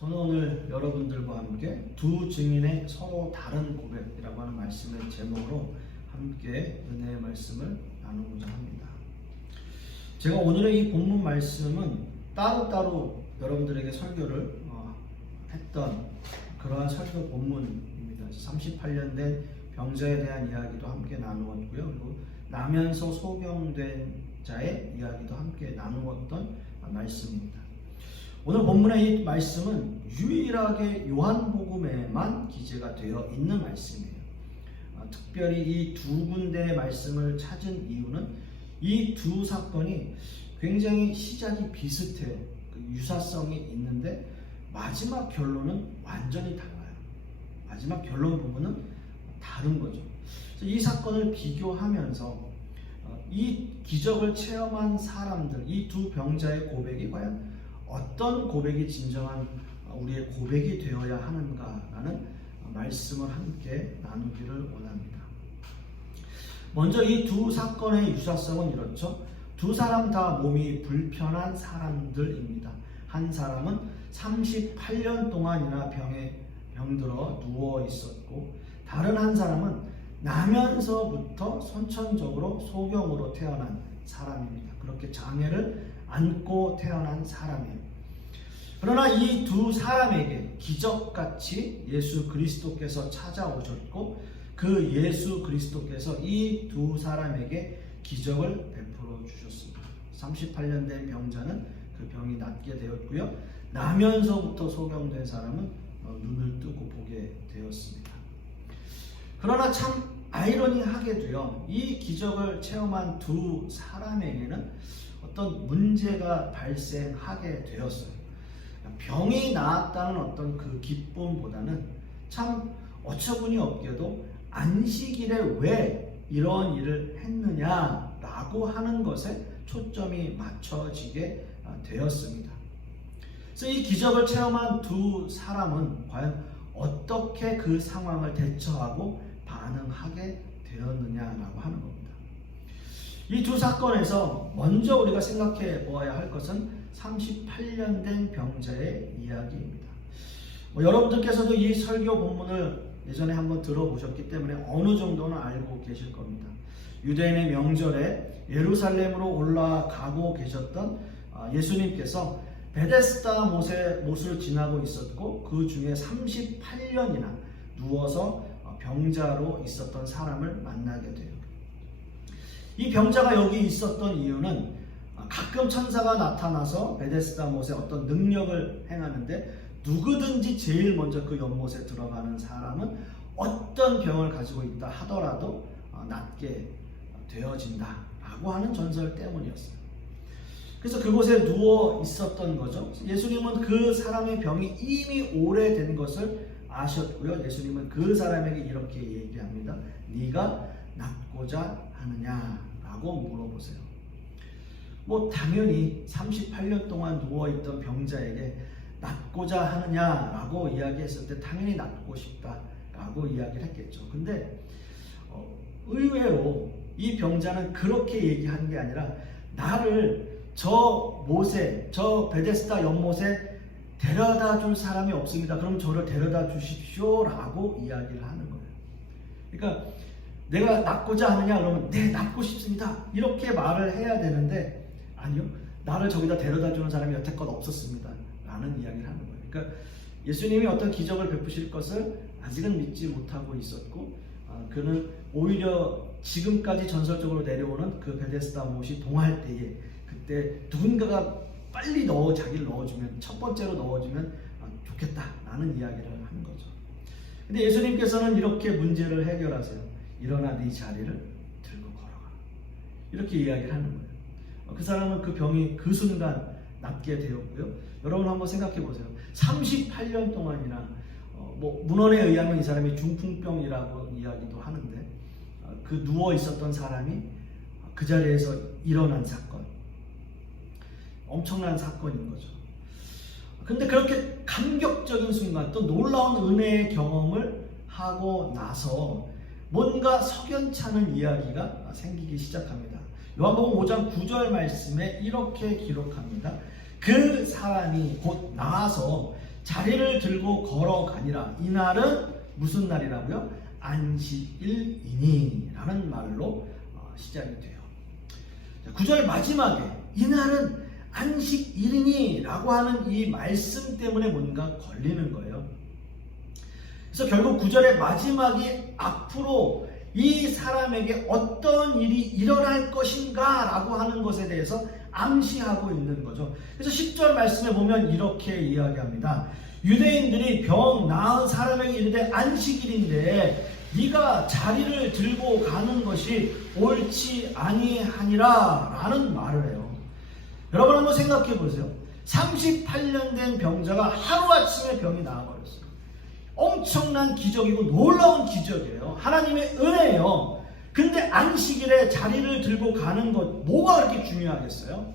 저는 오늘 여러분들과 함께 두 증인의 서로 다른 고백이라고 하는 말씀의 제목으로 함께 은혜의 말씀을 나누고자 합니다. 제가 오늘의 이 본문 말씀은 따로따로 여러분들에게 설교를 했던 그러한 설교 본문입니다. 38년 된 병자에 대한 이야기도 함께 나누었고요. 그리고 나면서 소경된 자의 이야기도 함께 나누었던 말씀입니다. 오늘 본문의 이 말씀은 유일하게 요한복음에만 기재가 되어 있는 말씀이에요. 특별히 이 두 군데의 말씀을 찾은 이유는 이 두 사건이 굉장히 시작이 비슷해요. 유사성이 있는데 마지막 결론은 완전히 달라요. 마지막 결론 부분은 다른 거죠. 이 사건을 비교하면서 이 기적을 체험한 사람들, 이 두 병자의 고백이 과연 어떤 고백이 진정한 우리의 고백이 되어야 하는가라는 말씀을 함께 나누기를 원합니다. 먼저 이 두 사건의 유사성은 이렇죠. 두 사람 다 몸이 불편한 사람들입니다. 한 사람은 38년 동안이나 병에 병들어 누워 있었고, 다른 한 사람은 나면서부터 선천적으로 소경으로 태어난 사람입니다. 그렇게 장애를 안고 태어난 사람이에요. 그러나 이 두 사람에게 기적같이 예수 그리스도께서 찾아오셨고, 그 예수 그리스도께서 이 두 사람에게 기적을 베풀어 주셨습니다. 38년 된 병자는 그 병이 낫게 되었고요. 나면서부터 소경된 사람은 눈을 뜨고 보게 되었습니다. 그러나 참 아이러니하게도요, 이 기적을 체험한 두 사람에게는 어떤 문제가 발생하게 되었어요. 병이 나았다는 어떤 그 기쁨보다는 참 어처구니 없게도 안식일에 왜 이런 일을 했느냐라고 하는 것에 초점이 맞춰지게 되었습니다. 그래서 이 기적을 체험한 두 사람은 과연 어떻게 그 상황을 대처하고 반응하게 되었느냐라고 하는 겁니다. 이 두 사건에서 먼저 우리가 생각해 보아야 할 것은 38년 된 병자의 이야기입니다. 여러분들께서도 이 설교 본문을 예전에 한번 들어보셨기 때문에 어느 정도는 알고 계실 겁니다. 유대인의 명절에 예루살렘으로 올라가고 계셨던 예수님께서 베데스다 못을 지나고 있었고, 그 중에 38년이나 누워서 병자로 있었던 사람을 만나게 돼요. 이 병자가 여기 있었던 이유는 가끔 천사가 나타나서 베데스다 못에 어떤 능력을 행하는데, 누구든지 제일 먼저 그 연못에 들어가는 사람은 어떤 병을 가지고 있다 하더라도 낫게 되어진다라고 하는 전설 때문이었어요. 그래서 그곳에 누워 있었던 거죠. 예수님은 그 사람의 병이 이미 오래된 것을 아셨고요. 예수님은 그 사람에게 이렇게 얘기합니다. 네가 낫고자 하느냐라고 물어보세요. 당연히 38년 동안 누워있던 병자에게 낫고자 하느냐라고 이야기했을 때 당연히 낫고 싶다라고 이야기를 했겠죠. 근데 의외로 이 병자는 그렇게 얘기한 게 아니라, 나를 저 베데스다 연못에 데려다 줄 사람이 없습니다. 그럼 저를 데려다 주십시오 라고 이야기를 하는 거예요. 그러니까 내가 낫고자 하느냐 그러면 네, 낫고 싶습니다 이렇게 말을 해야 되는데, 아니요, 나를 저기다 데려다 주는 사람이 여태껏 없었습니다 라는 이야기를 하는 거예요. 그러니까 예수님이 어떤 기적을 베푸실 것을 아직은 믿지 못하고 있었고, 그는 오히려 지금까지 전설적으로 내려오는 그 베데스다 못이 동할 때에, 그때 누군가가 빨리 자기를 넣어주면, 첫 번째로 넣어주면 좋겠다라는 이야기를 하는 거죠. 근데 예수님께서는 이렇게 문제를 해결하세요. 일어나 네 자리를 들고 걸어가, 이렇게 이야기를 하는 거예요. 그 사람은 그 병이 그 순간 낫게 되었고요. 여러분 한번 생각해 보세요. 38년 동안이나 문헌에 의하면 이 사람이 중풍병이라고 이야기도 하는데, 그 누워 있었던 사람이 그 자리에서 일어난 사건, 엄청난 사건인 거죠. 근데 그렇게 감격적인 순간, 또 놀라운 은혜의 경험을 하고 나서 뭔가 석연찮은 이야기가 생기기 시작합니다. 요한복음 5장 9절 말씀에 이렇게 기록합니다. 그 사람이 곧 나아서 자리를 들고 걸어가니라. 이날은 무슨 날이라고요? 안식일이니 라는 말로 시작이 돼요. 9절 마지막에 이날은 안식일이니 라고 하는 이 말씀 때문에 뭔가 걸리는 거예요. 그래서 결국 9절의 마지막이 앞으로 이 사람에게 어떤 일이 일어날 것인가 라고 하는 것에 대해서 암시하고 있는 거죠. 그래서 10절 말씀에 보면 이렇게 이야기합니다. 유대인들이 병 나은 사람에게 이르되 안식일인데 네가 자리를 들고 가는 것이 옳지 아니하니라 라는 말을 해요. 여러분 한번 생각해 보세요. 38년 된 병자가 하루아침에 병이 나아버렸어요. 엄청난 기적이고 놀라운 기적이에요. 하나님의 은혜예요. 근데 안식일에 자리를 들고 가는 것 뭐가 그렇게 중요하겠어요?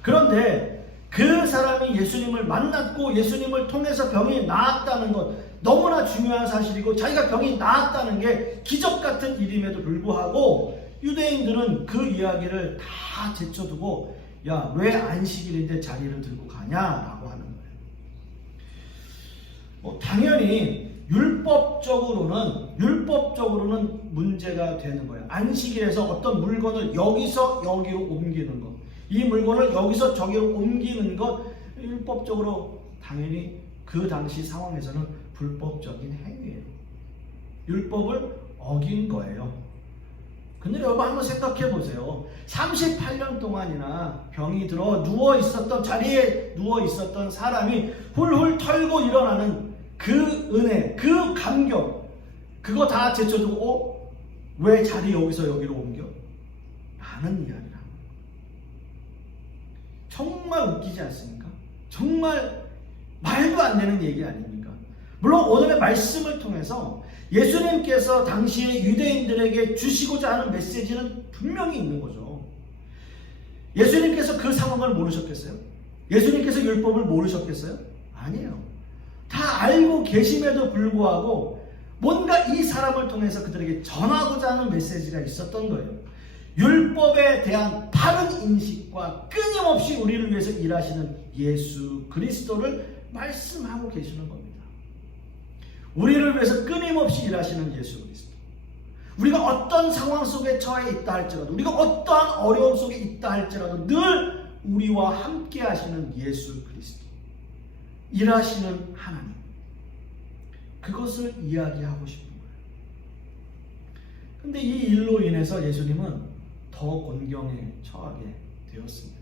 그런데 그 사람이 예수님을 만났고 예수님을 통해서 병이 나았다는 것 너무나 중요한 사실이고 자기가 병이 나았다는 게 기적 같은 일임에도 불구하고 유대인들은 그 이야기를 다 제쳐두고 야, 왜 안식일인데 자리를 들고 가냐라고 하는 거예요. 당연히 율법적으로는 문제가 되는 거예요. 안식일에서 어떤 물건을 여기서 여기로 옮기는 것, 이 물건을 여기서 저기로 옮기는 것 율법적으로 당연히 그 당시 상황에서는 불법적인 행위예요. 율법을 어긴 거예요. 근데 여러분 한번 생각해 보세요. 38년 동안이나 병이 들어 자리에 누워 있었던 사람이 훌훌 털고 일어나는 그 은혜, 그 감격, 그거 다 제쳐두고 왜 자리 여기서 여기로 옮겨? 라는 이야기라. 정말 웃기지 않습니까? 정말 말도 안 되는 얘기 아닙니까? 물론 오늘의 말씀을 통해서 예수님께서 당시에 유대인들에게 주시고자 하는 메시지는 분명히 있는 거죠. 예수님께서 그 상황을 모르셨겠어요? 예수님께서 율법을 모르셨겠어요? 아니에요. 다 알고 계심에도 불구하고 뭔가 이 사람을 통해서 그들에게 전하고자 하는 메시지가 있었던 거예요. 율법에 대한 바른 인식과 끊임없이 우리를 위해서 일하시는 예수 그리스도를 말씀하고 계시는 겁니다. 우리를 위해서 끊임없이 일하시는 예수 그리스도. 우리가 어떤 상황 속에 처해 있다 할지라도, 우리가 어떠한 어려움 속에 있다 할지라도 늘 우리와 함께 하시는 예수 그리스도. 일하시는 하나님. 그것을 이야기하고 싶은 거예요. 근데 이 일로 인해서 예수님은 더 곤경에 처하게 되었습니다.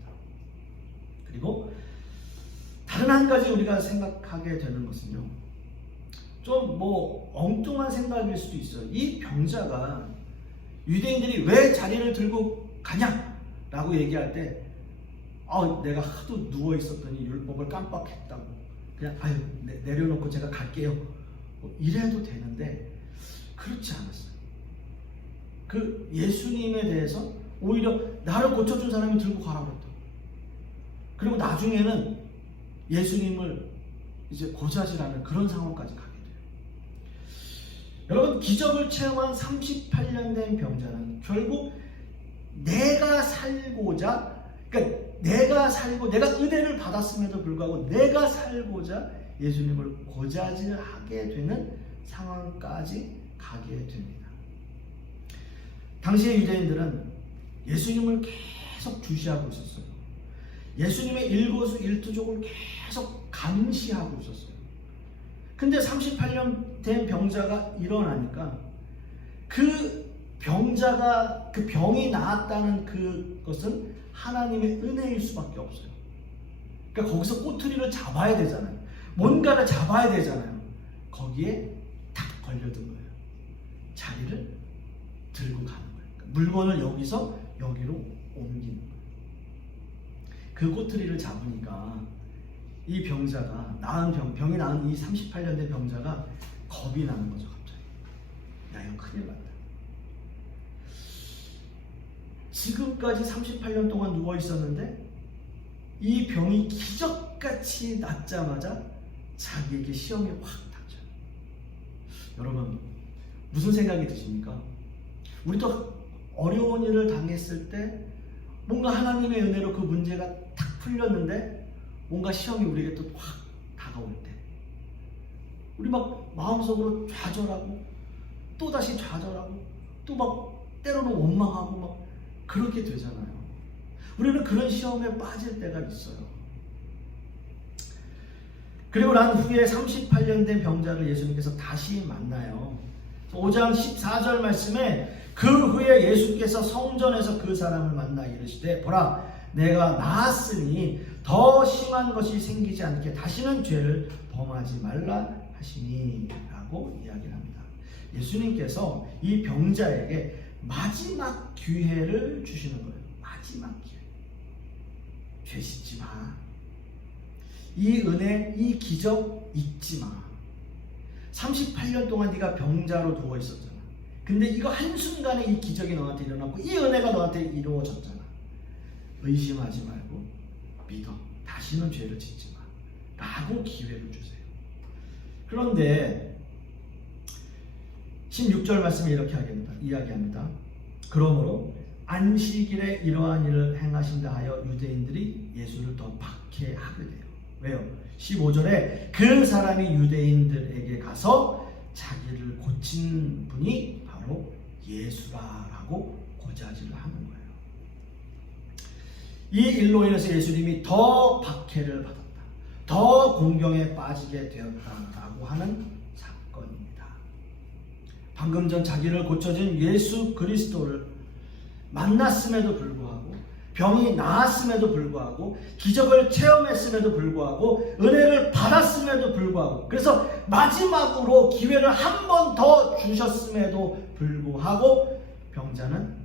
그리고 다른 한 가지 우리가 생각하게 되는 것은요, 좀 엉뚱한 생각일 수도 있어요. 이 병자가 유대인들이 왜 자리를 들고 가냐라고 얘기할 때 내가 하도 누워 있었더니 율법을 깜빡했다고 그냥 내려놓고 제가 갈게요 이래도 되는데 그렇지 않았어요. 그 예수님에 대해서 오히려 나를 고쳐준 사람이 들고 가라고 했다. 그리고 나중에는 예수님을 이제 고자질하는 그런 상황까지 가게 돼요. 여러분, 기적을 체험한 38년 된 병자는 결국 내가 살고자, 그러니까 내가 은혜를 받았음에도 불구하고 내가 살고자 예수님을 고자질하게 되는 상황까지 가게 됩니다. 당시의 유대인들은 예수님을 계속 주시하고 있었어요. 예수님의 일거수일투족을 계속 감시하고 있었어요. 근데 38년 된 병자가 일어나니까 그 병이 나았다는 그것은 하나님의 은혜일 수밖에 없어요. 그러니까 거기서 꼬투리를 잡아야 되잖아요. 뭔가를 잡아야 되잖아요. 거기에 딱 걸려든 거예요. 자리를 들고 가는 거예요. 그러니까 물건을 여기서 여기로 옮기는 거예요. 그 꼬투리를 잡으니까 이 병자가 병이 나은 이 38년 된 병자가 겁이 나는 거죠. 갑자기 이거 큰일 났다. 지금까지 38년 동안 누워 있었는데 이 병이 기적같이 낫자마자 자기에게 시험이 확 닥쳐요. 여러분, 무슨 생각이 드십니까? 우리도 어려운 일을 당했을 때 뭔가 하나님의 은혜로 그 문제가 탁 풀렸는데 뭔가 시험이 우리에게 또 확 다가올 때 우리 막 마음속으로 좌절하고 또 다시 좌절하고 또 막 때로는 원망하고 막 그렇게 되잖아요. 우리는 그런 시험에 빠질 때가 있어요. 그리고 난 후에 38년 된 병자를 예수님께서 다시 만나요. 5장 14절 말씀에 그 후에 예수께서 성전에서 그 사람을 만나 이르시되 보라 내가 나았으니 더 심한 것이 생기지 않게 다시는 죄를 범하지 말라 하시니 라고 이야기를 합니다. 예수님께서 이 병자에게 마지막 기회를 주시는 거예요. 마지막 기회. 죄 짓지 마. 이 은혜, 이 기적 잊지 마. 38년 동안 네가 병자로 누워 있었잖아. 근데 이거 한순간에 이 기적이 너한테 일어났고 이 은혜가 너한테 이루어졌잖아. 의심하지 말고 믿어. 다시는 죄를 짓지 마. 라고 기회를 주세요. 그런데 16절 말씀에 이렇게 이야기합니다. 그러므로 안식일에 이러한 일을 행하신다 하여 유대인들이 예수를 더 박해하게 돼요. 왜요? 15절에 그 사람이 유대인들에게 가서 자기를 고친 분이 바로 예수라라고 고자질을 하는 거예요. 이 일로 인해서 예수님이 더 박해를 받았다. 더 공경에 빠지게 되었다라고 하는 사건입니다. 방금 전 자기를 고쳐준 예수 그리스도를 만났음에도 불구하고 병이 나았음에도 불구하고 기적을 체험했음에도 불구하고 은혜를 받았음에도 불구하고 그래서 마지막으로 기회를 한 번 더 주셨음에도 불구하고 병자는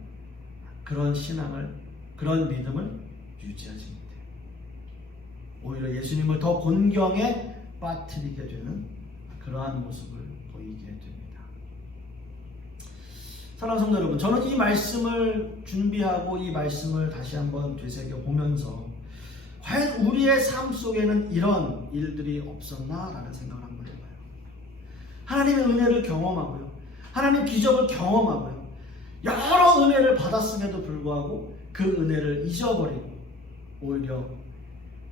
그런 신앙을 그런 믿음을 유지하지 못해요. 오히려 예수님을 더 곤경에 빠뜨리게 되는 그러한 모습을 보이게 됩니다. 사랑하는 성도 여러분, 저는 이 말씀을 준비하고 이 말씀을 다시 한번 되새겨보면서 과연 우리의 삶 속에는 이런 일들이 없었나라는 생각을 한번 해봐요. 하나님의 은혜를 경험하고요. 하나님 기적을 경험하고요. 여러 은혜를 받았음에도 불구하고 그 은혜를 잊어버리고 오히려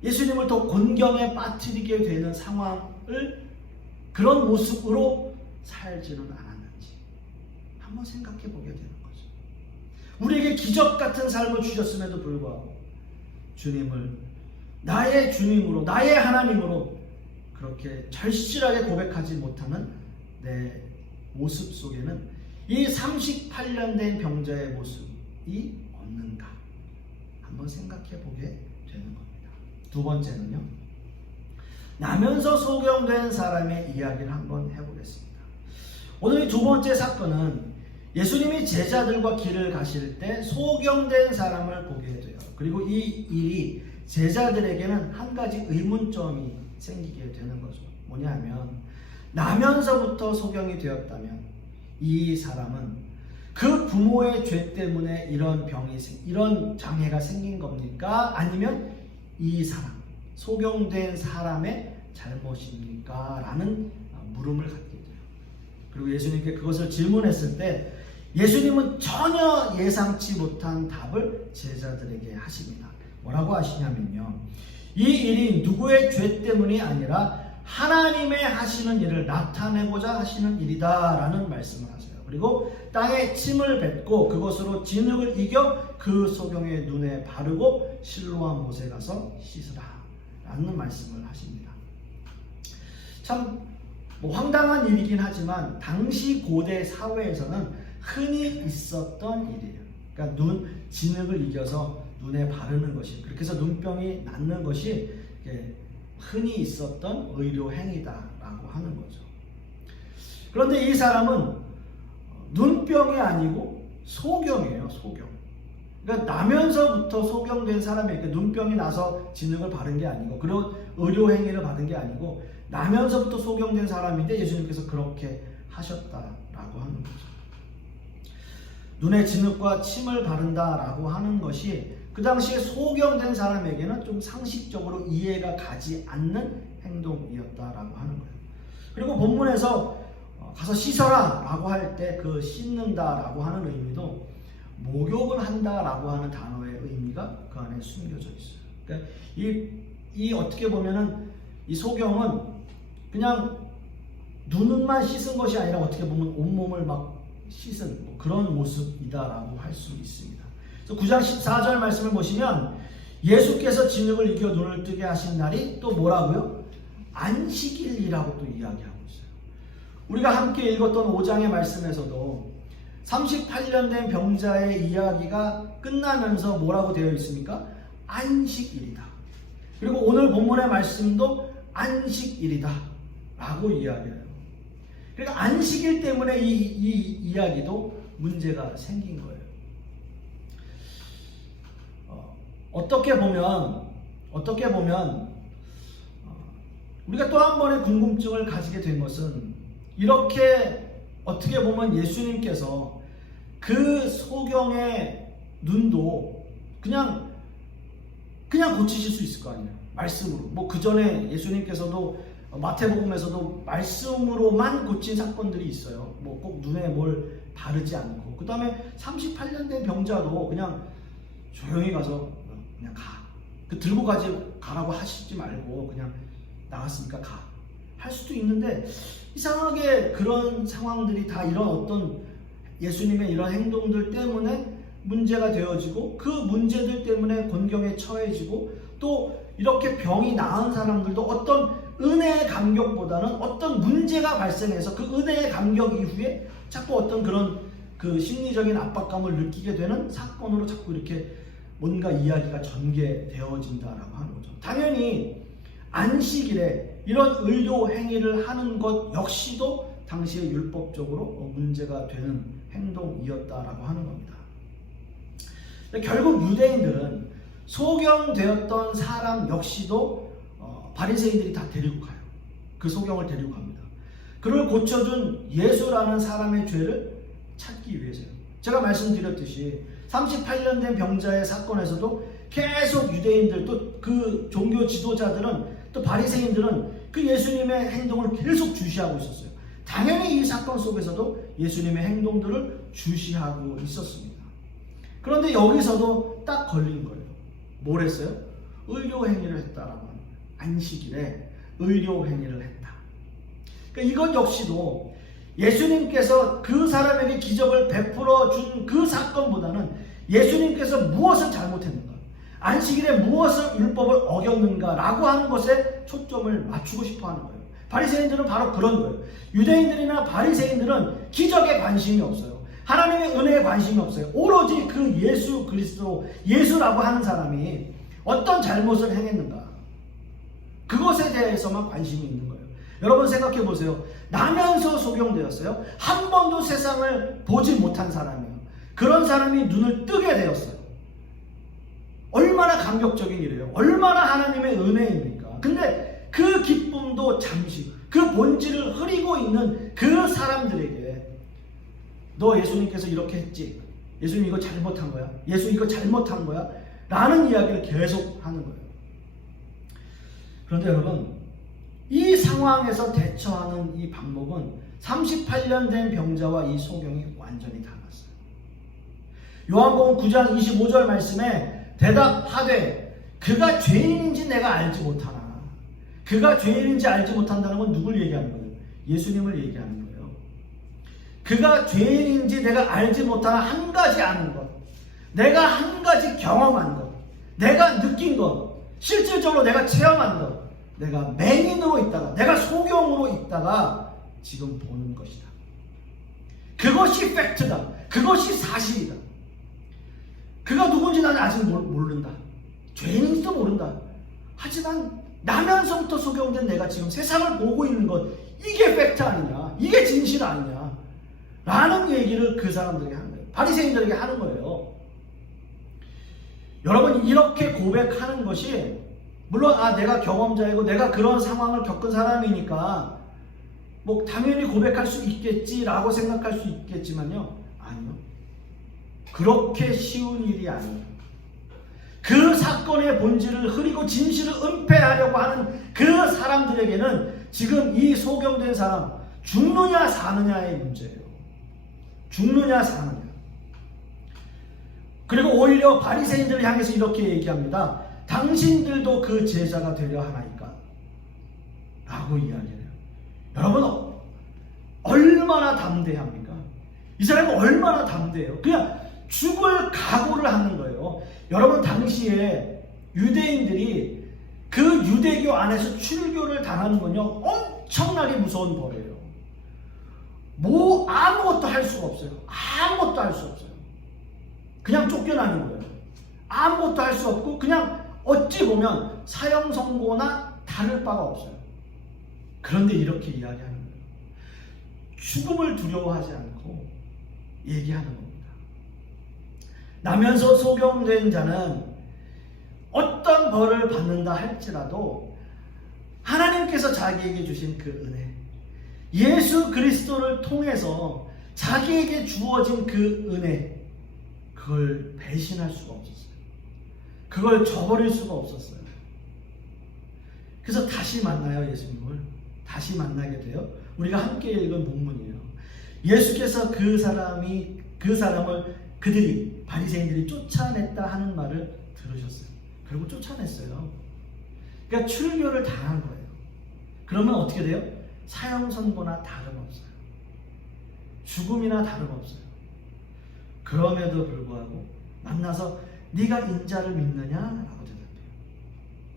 예수님을 더 곤경에 빠뜨리게 되는 상황을 그런 모습으로 살지는 않았는지 한번 생각해 보게 되는 거죠. 우리에게 기적 같은 삶을 주셨음에도 불구하고 주님을 나의 주님으로 나의 하나님으로 그렇게 절실하게 고백하지 못하는 내 모습 속에는 이 38년 된 병자의 모습이 없는가 한번 생각해 보게 되는 겁니다. 두 번째는요, 나면서 소경된 사람의 이야기를 한번 해보겠습니다. 오늘 이 두 번째 사건은 예수님이 제자들과 길을 가실 때 소경된 사람을 보게 돼요. 그리고 이 일이 제자들에게는 한 가지 의문점이 생기게 되는 거죠. 뭐냐면 나면서부터 소경이 되었다면 이 사람은 그 부모의 죄 때문에 이런 이런 장애가 생긴 겁니까? 아니면 이 사람, 소경된 사람의 잘못입니까? 라는 물음을 갖게 돼요. 그리고 예수님께 그것을 질문했을 때 예수님은 전혀 예상치 못한 답을 제자들에게 하십니다. 뭐라고 하시냐면요, 이 일이 누구의 죄 때문이 아니라 하나님의 하시는 일을 나타내고자 하시는 일이다 라는 말씀을 하세요. 그리고 땅에 침을 뱉고 그것으로 진흙을 이겨 그 소경의 눈에 바르고 실로와 못에 가서 씻으라 라는 말씀을 하십니다. 참 황당한 일이긴 하지만 당시 고대 사회에서는 흔히 있었던 일이에요. 그러니까 진흙을 이겨서 눈에 바르는 것이, 그렇게 해서 눈병이 낫는 것이 흔히 있었던 의료 행위다라고 하는 거죠. 그런데 이 사람은 눈병이 아니고 소경이에요. 소경. 그러니까 나면서부터 소경된 사람에게 눈병이 나서 진흙을 바른 게 아니고 그리고 의료 행위를 받은 게 아니고 나면서부터 소경된 사람인데 예수님께서 그렇게 하셨다라고 하는 거죠. 눈에 진흙과 침을 바른다라고 하는 것이 그 당시에 소경된 사람에게는 좀 상식적으로 이해가 가지 않는 행동이었다라고 하는 거예요. 그리고 본문에서 가서 씻어라 라고 할 때 그 씻는다 라고 하는 의미도 목욕을 한다 라고 하는 단어의 의미가 그 안에 숨겨져 있어요. 그러니까 이 어떻게 보면은 이 소경은 그냥 눈만 씻은 것이 아니라 어떻게 보면 온몸을 막 씻은 그런 모습이다라고 할 수 있습니다. 그래서 9장 14절 말씀을 보시면 예수께서 진흙을 이겨 눈을 뜨게 하신 날이 또 뭐라고요? 안식일이라고 또 이야기하고 있어요. 우리가 함께 읽었던 5장의 말씀에서도 38년 된 병자의 이야기가 끝나면서 뭐라고 되어 있습니까? 안식일이다. 그리고 오늘 본문의 말씀도 안식일이다 라고 이야기해요. 그러니까 안식일 때문에 이 이야기도 문제가 생긴 거예요. 어떻게 보면 우리가 또 한 번의 궁금증을 가지게 된 것은 이렇게 어떻게 보면 예수님께서 그 소경의 눈도 그냥 고치실 수 있을 거 아니에요. 말씀으로. 그 전에 예수님께서도 마태복음에서도 말씀으로만 고친 사건들이 있어요. 꼭 눈에 뭘 바르지 않고. 그 다음에 38년 된 병자도 그냥 조용히 가서 그냥 가. 들고 가라고 하시지 말고 그냥 나갔으니까 가. 할 수도 있는데 이상하게 그런 상황들이 다 이런 어떤 예수님의 이런 행동들 때문에 문제가 되어지고 그 문제들 때문에 곤경에 처해지고 또 이렇게 병이 나은 사람들도 어떤 은혜의 감격보다는 어떤 문제가 발생해서 그 은혜의 감격 이후에 자꾸 어떤 그런 그 심리적인 압박감을 느끼게 되는 사건으로 자꾸 이렇게 뭔가 이야기가 전개되어진다라고 하는 거죠. 당연히 안식일에 이런 의료 행위를 하는 것 역시도 당시에 율법적으로 문제가 되는 행동이었다라고 하는 겁니다. 결국 유대인들은 소경되었던 사람 역시도 바리새인들이 다 데리고 가요. 그 소경을 데리고 갑니다. 그를 고쳐준 예수라는 사람의 죄를 찾기 위해서요. 제가 말씀드렸듯이 38년 된 병자의 사건에서도 계속 유대인들 또 그 종교 지도자들은 또 바리새인들은 그 예수님의 행동을 계속 주시하고 있었어요. 당연히 이 사건 속에서도 예수님의 행동들을 주시하고 있었습니다. 그런데 여기서도 딱 걸린 거예요. 뭘 했어요? 의료 행위를 했다라고 합니다. 안식일에 의료 행위를 했다. 그러니까 이것 역시도 예수님께서 그 사람에게 기적을 베풀어 준 그 사건보다는 예수님께서 무엇을 잘못했는가, 안식일에 무엇을 율법을 어겼는가라고 하는 것에 초점을 맞추고 싶어 하는 거예요. 바리새인들은 바로 그런 거예요. 유대인들이나 바리새인들은 기적에 관심이 없어요. 하나님의 은혜에 관심이 없어요. 오로지 그 예수 그리스도, 예수라고 하는 사람이 어떤 잘못을 행했는가, 그것에 대해서만 관심이 있는 거예요. 여러분 생각해 보세요. 나면서 소경되었어요. 한 번도 세상을 보지 못한 사람이에요. 그런 사람이 눈을 뜨게 되었어요. 얼마나 감격적인 일이에요. 얼마나 하나님의 은혜입니까? 근데 그 기쁨도 잠시, 그 본질을 흐리고 있는 그 사람들에게 너 예수님께서 이렇게 했지, 예수님 이거 잘못한 거야, 예수 이거 잘못한 거야 라는 이야기를 계속 하는 거예요. 그런데 여러분, 이 상황에서 대처하는 이 방법은 38년 된 병자와 이 소경이 완전히 달랐어요. 요한복음 9장 25절 말씀에 대답하되 그가 죄인인지 내가 알지 못하나. 그가 죄인인지 알지 못한다는 건 누굴 얘기하는 거예요? 예수님을 얘기하는 거예요. 그가 죄인인지 내가 알지 못하나 한 가지 아는 것, 내가 한 가지 경험한 것, 내가 느낀 것, 실질적으로 내가 체험한 것, 내가 맹인으로 있다가, 내가 소경으로 있다가 지금 보는 것이다. 그것이 팩트다. 그것이 사실이다. 그가 누군지 나는 아직 모른다. 죄인인지도 모른다. 하지만 나면서부터 소경된 내가 지금 세상을 보고 있는 것, 이게 팩트 아니냐, 이게 진실 아니냐 라는 얘기를 그 사람들에게 하는 거예요. 바리새인들에게 하는 거예요. 여러분, 이렇게 고백하는 것이 물론 내가 경험자이고 내가 그런 상황을 겪은 사람이니까 당연히 고백할 수 있겠지라고 생각할 수 있겠지만요, 아니요. 그렇게 쉬운 일이 아니에요. 그 사건의 본질을 흐리고 진실을 은폐하려고 하는 그 사람들에게는 지금 이 소경된 사람 죽느냐 사느냐의 문제예요. 죽느냐 사느냐. 그리고 오히려 바리새인들을 향해서 이렇게 얘기합니다. 당신들도 그 제자가 되려 하나이까? 라고 이야기해요. 여러분, 얼마나 담대합니까? 이 사람이 얼마나 담대해요. 그냥 죽을 각오를 하는 거예요. 여러분, 당시에 유대인들이 그 유대교 안에서 출교를 당하는 건요, 엄청나게 무서운 벌이에요. 아무것도 할 수가 없어요. 아무것도 할 수 없어요. 그냥 쫓겨나는 거예요. 아무것도 할 수 없고 그냥 어찌 보면 사형 선고나 다를 바가 없어요. 그런데 이렇게 이야기하는 거예요. 죽음을 두려워하지 않고 얘기하는 겁니다. 나면서 소경된 자는 어떤 벌을 받는다 할지라도 하나님께서 자기에게 주신 그 은혜, 예수 그리스도를 통해서 자기에게 주어진 그 은혜, 그걸 배신할 수가 없었어요. 그걸 저버릴 수가 없었어요. 그래서 다시 만나요. 예수님을 다시 만나게 돼요. 우리가 함께 읽은 본문이에요. 예수께서 그 사람을 그들이 바리새인들이 쫓아냈다 하는 말을 들으셨어요. 그리고 쫓아냈어요. 그러니까 출교를 당한 거예요. 그러면 어떻게 돼요? 사형 선고나 다름없어요. 죽음이나 다름없어요. 그럼에도 불구하고 만나서 네가 인자를 믿느냐? 라고 대답해요.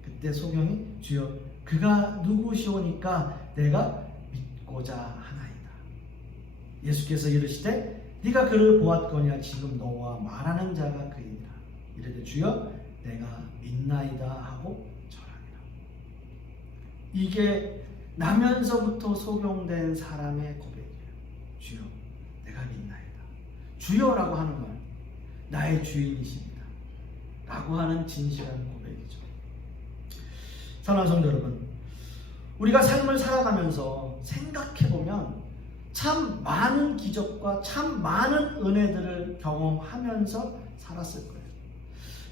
그때 소경이 주여 그가 누구시오니까 내가 믿고자 하나이다. 예수께서 이르시되 네가 그를 보았거니와 지금 너와 말하는 자가 그이니라. 이르되 주여 내가 믿나이다 하고 절하니라. 이게 나면서부터 소경된 사람의 고백이에요. 주여 내가 믿나이다. 주여라고 하는 말, 나의 주인이십니다 라고 하는 진실한 고백이죠. 사랑하는 성도 여러분, 우리가 삶을 살아가면서 생각해보면 참 많은 기적과 참 많은 은혜들을 경험하면서 살았을 거예요.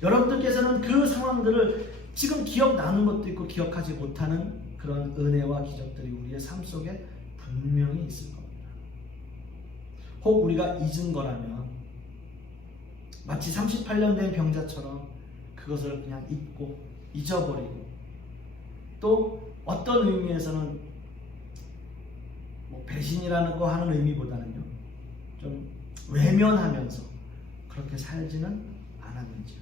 여러분들께서는 그 상황들을 지금 기억나는 것도 있고 기억하지 못하는 그런 은혜와 기적들이 우리의 삶 속에 분명히 있을 겁니다. 혹 우리가 잊은 거라면 마치 38년 된 병자처럼 그것을 그냥 잊고 잊어버리고, 또 어떤 의미에서는 배신이라는 거 하는 의미보다는요, 좀 외면하면서 그렇게 살지는 않았는지.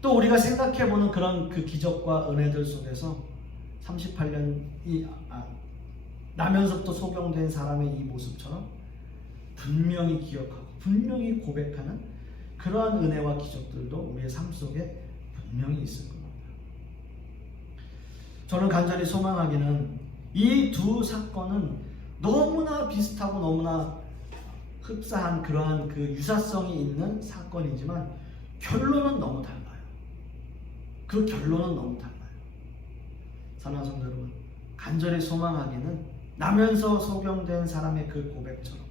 또 우리가 생각해보는 그런 그 기적과 은혜들 속에서 38년이 나면서부터 소경된 사람의 이 모습처럼 분명히 기억하고 분명히 고백하는 그러한 은혜와 기적들도 우리의 삶 속에 분명히 있을 겁니다. 저는 간절히 소망하기는 이 두 사건은 너무나 비슷하고 너무나 흡사한 그러한 그 유사성이 있는 사건이지만 결론은 너무 달라요. 그 결론은 너무 달라요. 사랑하는 성도 여러분, 간절히 소망하기는 나면서 소경된 사람의 그 고백처럼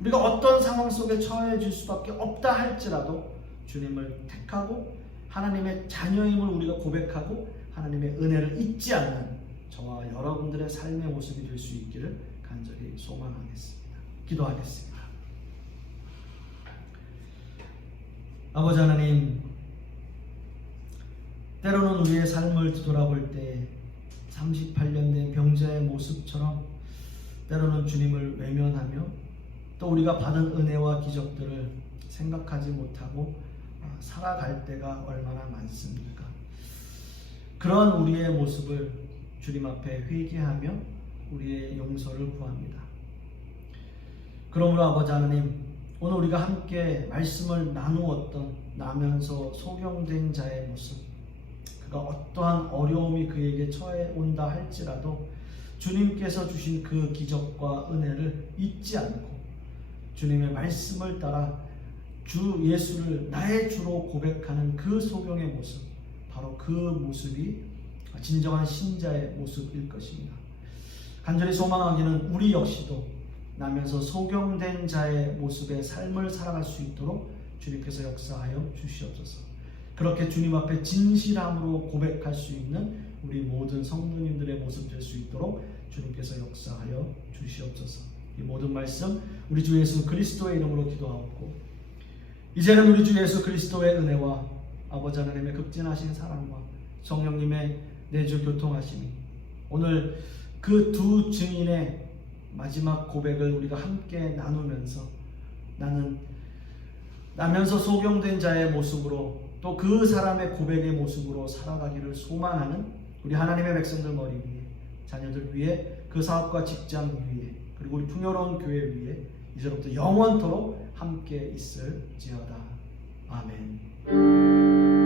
우리가 어떤 상황 속에 처해질 수밖에 없다 할지라도 주님을 택하고 하나님의 자녀임을 우리가 고백하고 하나님의 은혜를 잊지 않는 저와 여러분들의 삶의 모습이 될 수 있기를 간절히 소망하겠습니다. 기도하겠습니다. 아버지 하나님, 때로는 우리의 삶을 뒤돌아볼 때 38년 된 병자의 모습처럼 때로는 주님을 외면하며 또 우리가 받은 은혜와 기적들을 생각하지 못하고 살아갈 때가 얼마나 많습니까? 그런 우리의 모습을 주님 앞에 회개하며 우리의 용서를 구합니다. 그러므로 아버지 하나님, 오늘 우리가 함께 말씀을 나누었던 나면서 소경된 자의 모습, 그가 어떠한 어려움이 그에게 처해온다 할지라도 주님께서 주신 그 기적과 은혜를 잊지 않고 주님의 말씀을 따라 주 예수를 나의 주로 고백하는 그 소경의 모습, 바로 그 모습이 진정한 신자의 모습일 것입니다. 간절히 소망하기는 우리 역시도 나면서 소경된 자의 모습의 삶을 살아갈 수 있도록 주님께서 역사하여 주시옵소서. 그렇게 주님 앞에 진실함으로 고백할 수 있는 우리 모든 성도님들의 모습 될 수 있도록 주님께서 역사하여 주시옵소서. 이 모든 말씀 우리 주 예수 그리스도의 이름으로 기도하옵고, 이제는 우리 주 예수 그리스도의 은혜와 아버지 하나님의 극진하신 사랑과 성령님의 내주 교통하심이 오늘 그 두 증인의 마지막 고백을 우리가 함께 나누면서 나면서 소경된 자의 모습으로 또 그 사람의 고백의 모습으로 살아가기를 소망하는 우리 하나님의 백성들 머리 위에, 자녀들 위에, 그 사업과 직장 위에, 그리고 우리 풍요로운 교회 위에 이제부터 영원토록 함께 있을지어다. 아멘.